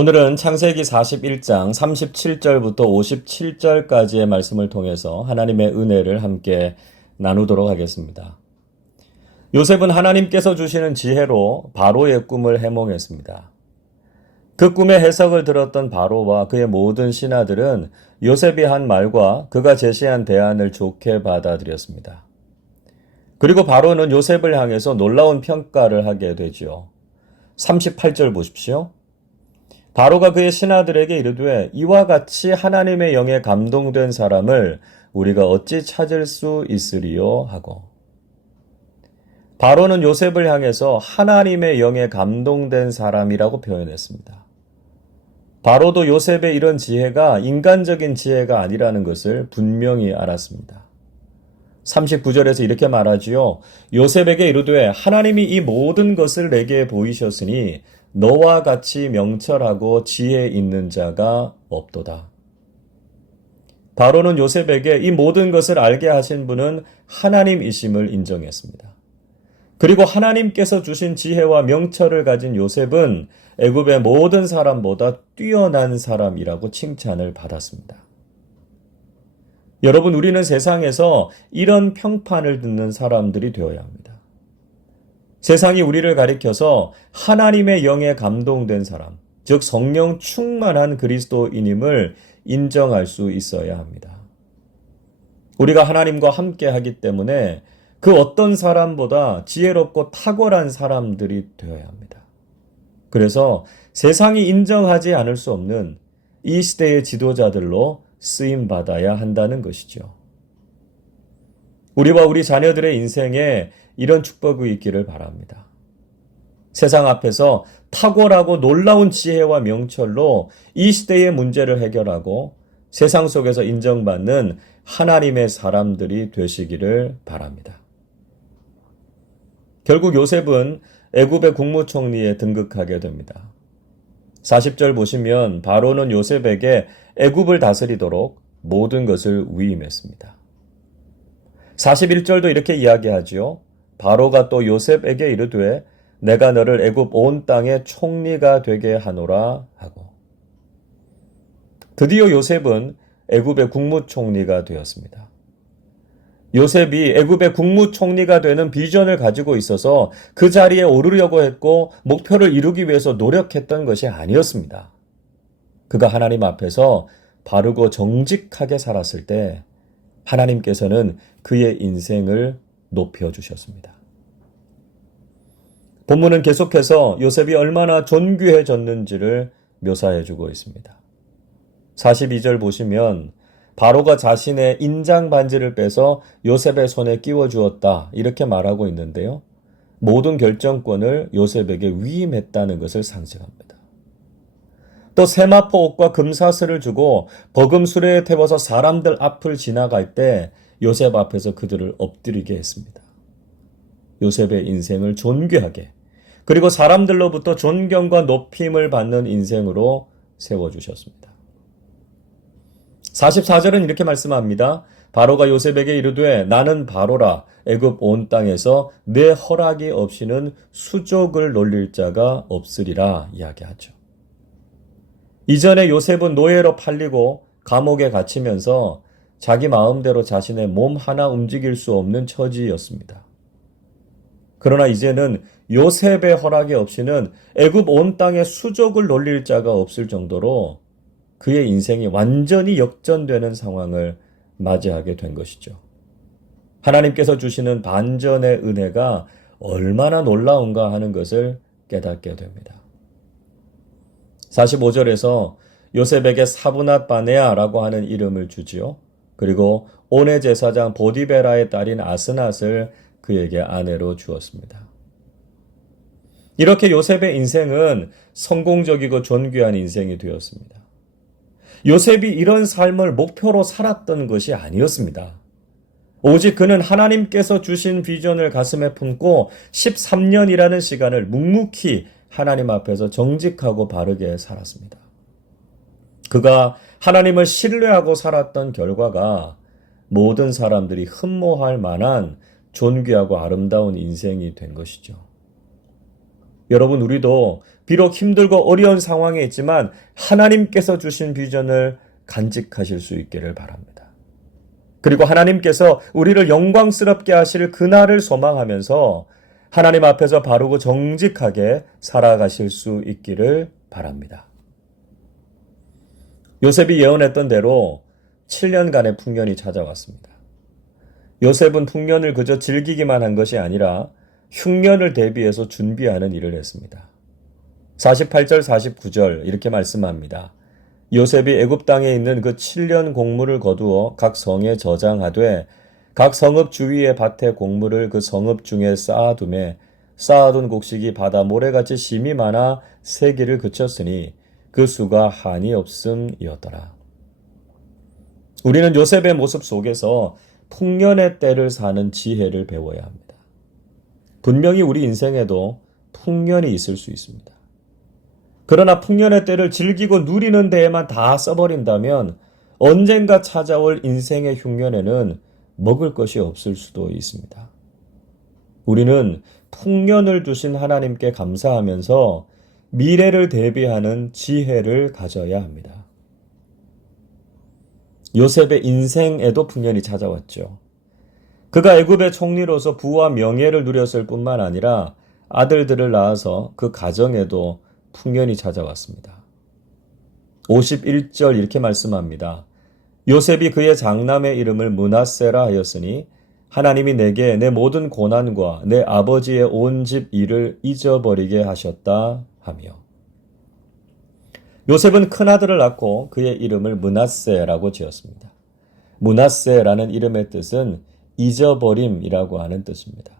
오늘은 창세기 41장 37절부터 57절까지의 말씀을 통해서 하나님의 은혜를 함께 나누도록 하겠습니다. 요셉은 하나님께서 주시는 지혜로 바로의 꿈을 해몽했습니다. 그 꿈의 해석을 들었던 바로와 그의 모든 신하들은 요셉이 한 말과 그가 제시한 대안을 좋게 받아들였습니다. 그리고 바로는 요셉을 향해서 놀라운 평가를 하게 되지요. 38절 보십시오. 바로가 그의 신하들에게 이르되 이와 같이 하나님의 영에 감동된 사람을 우리가 어찌 찾을 수 있으리요 하고, 바로는 요셉을 향해서 하나님의 영에 감동된 사람이라고 표현했습니다. 바로도 요셉의 이런 지혜가 인간적인 지혜가 아니라는 것을 분명히 알았습니다. 39절에서 이렇게 말하지요. 요셉에게 이르되 하나님이 이 모든 것을 내게 보이셨으니 너와 같이 명철하고 지혜 있는 자가 없도다. 바로는 요셉에게 이 모든 것을 알게 하신 분은 하나님이심을 인정했습니다. 그리고 하나님께서 주신 지혜와 명철을 가진 요셉은 애굽의 모든 사람보다 뛰어난 사람이라고 칭찬을 받았습니다. 여러분, 우리는 세상에서 이런 평판을 듣는 사람들이 되어야 합니다. 세상이 우리를 가리켜서 하나님의 영에 감동된 사람, 즉 성령 충만한 그리스도인임을 인정할 수 있어야 합니다. 우리가 하나님과 함께 하기 때문에 그 어떤 사람보다 지혜롭고 탁월한 사람들이 되어야 합니다. 그래서 세상이 인정하지 않을 수 없는 이 시대의 지도자들로 쓰임받아야 한다는 것이죠. 우리와 우리 자녀들의 인생에 이런 축복이 있기를 바랍니다. 세상 앞에서 탁월하고 놀라운 지혜와 명철로 이 시대의 문제를 해결하고 세상 속에서 인정받는 하나님의 사람들이 되시기를 바랍니다. 결국 요셉은 애굽의 국무총리에 등극하게 됩니다. 40절 보시면 바로는 요셉에게 애굽을 다스리도록 모든 것을 위임했습니다. 41절도 이렇게 이야기하지요. 바로가 또 요셉에게 이르되 내가 너를 애굽 온 땅의 총리가 되게 하노라 하고, 드디어 요셉은 애굽의 국무총리가 되었습니다. 요셉이 애굽의 국무총리가 되는 비전을 가지고 있어서 그 자리에 오르려고 했고 목표를 이루기 위해서 노력했던 것이 아니었습니다. 그가 하나님 앞에서 바르고 정직하게 살았을 때 하나님께서는 그의 인생을 높여주셨습니다. 본문은 계속해서 요셉이 얼마나 존귀해졌는지를 묘사해주고 있습니다. 42절 보시면 바로가 자신의 인장 반지를 빼서 요셉의 손에 끼워주었다 이렇게 말하고 있는데요. 모든 결정권을 요셉에게 위임했다는 것을 상징합니다. 또 세마포 옷과 금사슬을 주고 버금 수레에 태워서 사람들 앞을 지나갈 때 요셉 앞에서 그들을 엎드리게 했습니다. 요셉의 인생을 존귀하게, 그리고 사람들로부터 존경과 높임을 받는 인생으로 세워주셨습니다. 44절은 이렇게 말씀합니다. 바로가 요셉에게 이르되 나는 바로라 애굽 온 땅에서 내 허락이 없이는 수족을 놀릴 자가 없으리라 이야기하죠. 이전에 요셉은 노예로 팔리고 감옥에 갇히면서 자기 마음대로 자신의 몸 하나 움직일 수 없는 처지였습니다. 그러나 이제는 요셉의 허락이 없이는 애굽 온 땅에 수족을 놀릴 자가 없을 정도로 그의 인생이 완전히 역전되는 상황을 맞이하게 된 것이죠. 하나님께서 주시는 반전의 은혜가 얼마나 놀라운가 하는 것을 깨닫게 됩니다. 45절에서 요셉에게 사브낫 바네아라고 하는 이름을 주지요. 그리고 온의 제사장 보디베라의 딸인 아스낫을 그에게 아내로 주었습니다. 이렇게 요셉의 인생은 성공적이고 존귀한 인생이 되었습니다. 요셉이 이런 삶을 목표로 살았던 것이 아니었습니다. 오직 그는 하나님께서 주신 비전을 가슴에 품고 13년이라는 시간을 묵묵히 하나님 앞에서 정직하고 바르게 살았습니다. 그가 하나님을 신뢰하고 살았던 결과가 모든 사람들이 흠모할 만한 존귀하고 아름다운 인생이 된 것이죠. 여러분, 우리도 비록 힘들고 어려운 상황에 있지만 하나님께서 주신 비전을 간직하실 수 있기를 바랍니다. 그리고 하나님께서 우리를 영광스럽게 하실 그날을 소망하면서 하나님 앞에서 바르고 정직하게 살아가실 수 있기를 바랍니다. 요셉이 예언했던 대로 7년간의 풍년이 찾아왔습니다. 요셉은 풍년을 그저 즐기기만 한 것이 아니라 흉년을 대비해서 준비하는 일을 했습니다. 48절 49절 이렇게 말씀합니다. 요셉이 애굽 땅에 있는 그 7년 곡물을 거두어 각 성에 저장하되 각 성읍 주위의 밭에 곡물을 그 성읍 중에 쌓아두매 쌓아둔 곡식이 바다 모래같이 심이 많아 세기를 그쳤으니 그 수가 한이 없음이었더라. 우리는 요셉의 모습 속에서 풍년의 때를 사는 지혜를 배워야 합니다. 분명히 우리 인생에도 풍년이 있을 수 있습니다. 그러나 풍년의 때를 즐기고 누리는 데에만 다 써버린다면 언젠가 찾아올 인생의 흉년에는 먹을 것이 없을 수도 있습니다. 우리는 풍년을 주신 하나님께 감사하면서 미래를 대비하는 지혜를 가져야 합니다. 요셉의 인생에도 풍년이 찾아왔죠. 그가 애굽의 총리로서 부와 명예를 누렸을 뿐만 아니라 아들들을 낳아서 그 가정에도 풍년이 찾아왔습니다. 51절 이렇게 말씀합니다. 요셉이 그의 장남의 이름을 므낫세라 하였으니 하나님이 내게 내 모든 고난과 내 아버지의 온 집 일을 잊어버리게 하셨다 하며. 요셉은 큰아들을 낳고 그의 이름을 므낫세라고 지었습니다. 므낫세라는 이름의 뜻은 잊어버림이라고 하는 뜻입니다.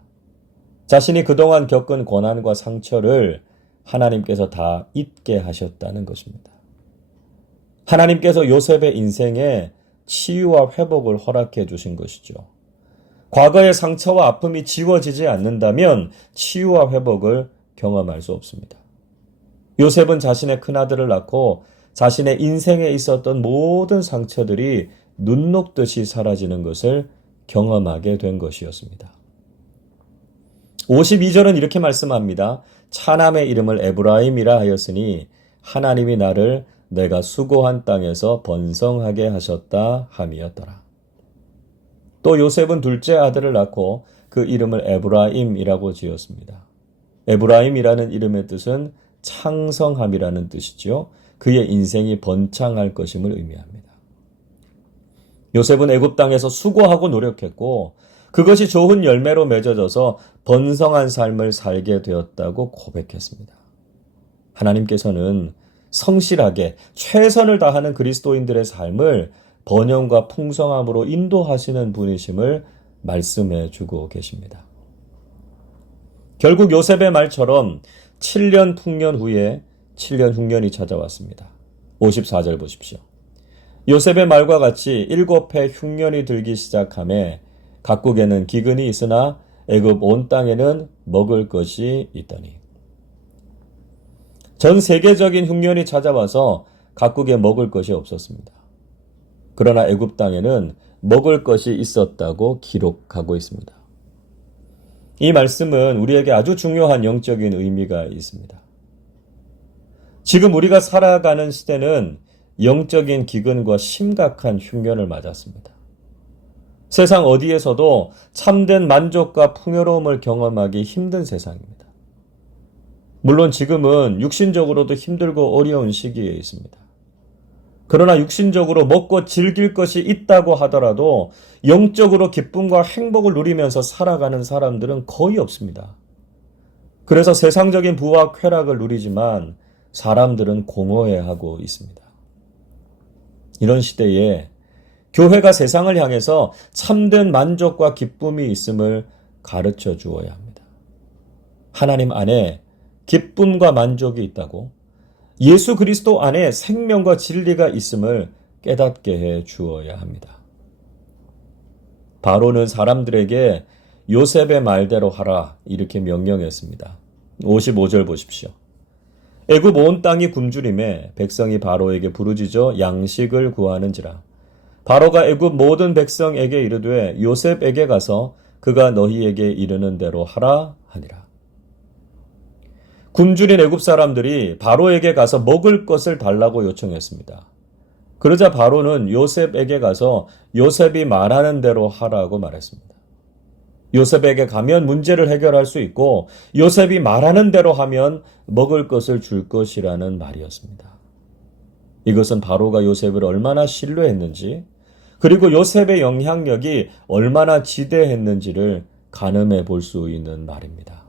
자신이 그동안 겪은 고난과 상처를 하나님께서 다 잊게 하셨다는 것입니다. 하나님께서 요셉의 인생에 치유와 회복을 허락해 주신 것이죠. 과거의 상처와 아픔이 지워지지 않는다면 치유와 회복을 경험할 수 없습니다. 요셉은 자신의 큰아들을 낳고 자신의 인생에 있었던 모든 상처들이 눈 녹듯이 사라지는 것을 경험하게 된 것이었습니다. 52절은 이렇게 말씀합니다. 차남의 이름을 에브라임이라 하였으니 하나님이 나를 내가 수고한 땅에서 번성하게 하셨다 함이었더라. 또 요셉은 둘째 아들을 낳고 그 이름을 에브라임이라고 지었습니다. 에브라임이라는 이름의 뜻은 창성함이라는 뜻이죠. 그의 인생이 번창할 것임을 의미합니다. 요셉은 애굽 땅에서 수고하고 노력했고 그것이 좋은 열매로 맺어져서 번성한 삶을 살게 되었다고 고백했습니다. 하나님께서는 성실하게 최선을 다하는 그리스도인들의 삶을 번영과 풍성함으로 인도하시는 분이심을 말씀해 주고 계십니다. 결국 요셉의 말처럼 7년 풍년 후에 7년 흉년이 찾아왔습니다. 54절 보십시오. 요셉의 말과 같이 7해 흉년이 들기 시작하매 각국에는 기근이 있으나 애굽 온 땅에는 먹을 것이 있더니. 전 세계적인 흉년이 찾아와서 각국에 먹을 것이 없었습니다. 그러나 애굽 땅에는 먹을 것이 있었다고 기록하고 있습니다. 이 말씀은 우리에게 아주 중요한 영적인 의미가 있습니다. 지금 우리가 살아가는 시대는 영적인 기근과 심각한 흉년을 맞았습니다. 세상 어디에서도 참된 만족과 풍요로움을 경험하기 힘든 세상입니다. 물론 지금은 육신적으로도 힘들고 어려운 시기에 있습니다. 그러나 육신적으로 먹고 즐길 것이 있다고 하더라도 영적으로 기쁨과 행복을 누리면서 살아가는 사람들은 거의 없습니다. 그래서 세상적인 부와 쾌락을 누리지만 사람들은 공허해하고 있습니다. 이런 시대에 교회가 세상을 향해서 참된 만족과 기쁨이 있음을 가르쳐 주어야 합니다. 하나님 안에 기쁨과 만족이 있다고, 예수 그리스도 안에 생명과 진리가 있음을 깨닫게 해 주어야 합니다. 바로는 사람들에게 요셉의 말대로 하라 이렇게 명령했습니다. 55절 보십시오. 애굽 온 땅이 굶주림에 백성이 바로에게 부르짖어 양식을 구하는지라. 바로가 애굽 모든 백성에게 이르되 요셉에게 가서 그가 너희에게 이르는 대로 하라 하니라. 굶주린 애굽 사람들이 바로에게 가서 먹을 것을 달라고 요청했습니다. 그러자 바로는 요셉에게 가서 요셉이 말하는 대로 하라고 말했습니다. 요셉에게 가면 문제를 해결할 수 있고 요셉이 말하는 대로 하면 먹을 것을 줄 것이라는 말이었습니다. 이것은 바로가 요셉을 얼마나 신뢰했는지 그리고 요셉의 영향력이 얼마나 지대했는지를 가늠해 볼 수 있는 말입니다.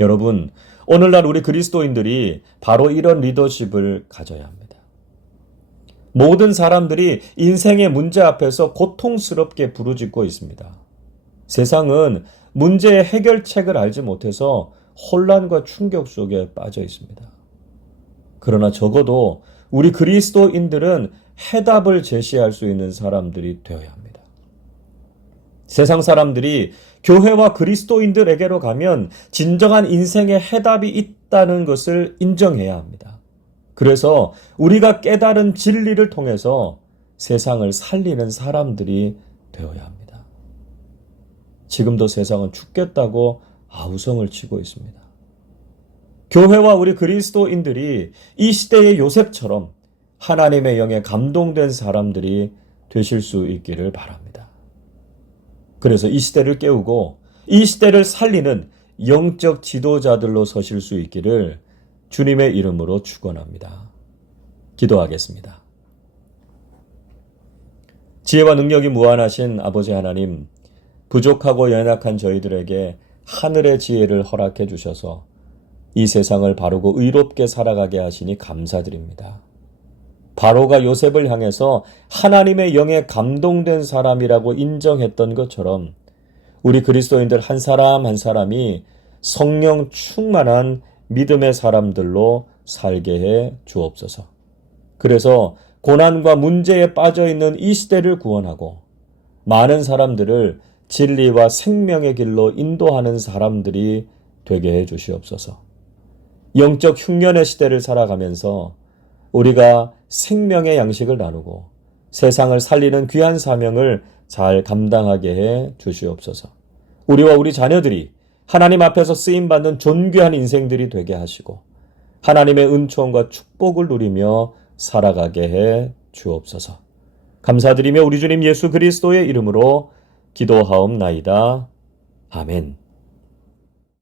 여러분, 오늘날 우리 그리스도인들이 바로 이런 리더십을 가져야 합니다. 모든 사람들이 인생의 문제 앞에서 고통스럽게 부르짖고 있습니다. 세상은 문제의 해결책을 알지 못해서 혼란과 충격 속에 빠져 있습니다. 그러나 적어도 우리 그리스도인들은 해답을 제시할 수 있는 사람들이 되어야 합니다. 세상 사람들이 교회와 그리스도인들에게로 가면 진정한 인생의 해답이 있다는 것을 인정해야 합니다. 그래서 우리가 깨달은 진리를 통해서 세상을 살리는 사람들이 되어야 합니다. 지금도 세상은 죽겠다고 아우성을 치고 있습니다. 교회와 우리 그리스도인들이 이 시대의 요셉처럼 하나님의 영에 감동된 사람들이 되실 수 있기를 바랍니다. 그래서 이 시대를 깨우고 이 시대를 살리는 영적 지도자들로 서실 수 있기를 주님의 이름으로 축원합니다. 기도하겠습니다. 지혜와 능력이 무한하신 아버지 하나님, 부족하고 연약한 저희들에게 하늘의 지혜를 허락해 주셔서 이 세상을 바르고 의롭게 살아가게 하시니 감사드립니다. 바로가 요셉을 향해서 하나님의 영에 감동된 사람이라고 인정했던 것처럼 우리 그리스도인들 한 사람 한 사람이 성령 충만한 믿음의 사람들로 살게 해 주옵소서. 그래서 고난과 문제에 빠져 있는 이 시대를 구원하고 많은 사람들을 진리와 생명의 길로 인도하는 사람들이 되게 해 주시옵소서. 영적 흉년의 시대를 살아가면서 우리가 생명의 양식을 나누고 세상을 살리는 귀한 사명을 잘 감당하게 해 주시옵소서. 우리와 우리 자녀들이 하나님 앞에서 쓰임받는 존귀한 인생들이 되게 하시고 하나님의 은총과 축복을 누리며 살아가게 해 주옵소서. 감사드리며 우리 주님 예수 그리스도의 이름으로 기도하옵나이다. 아멘.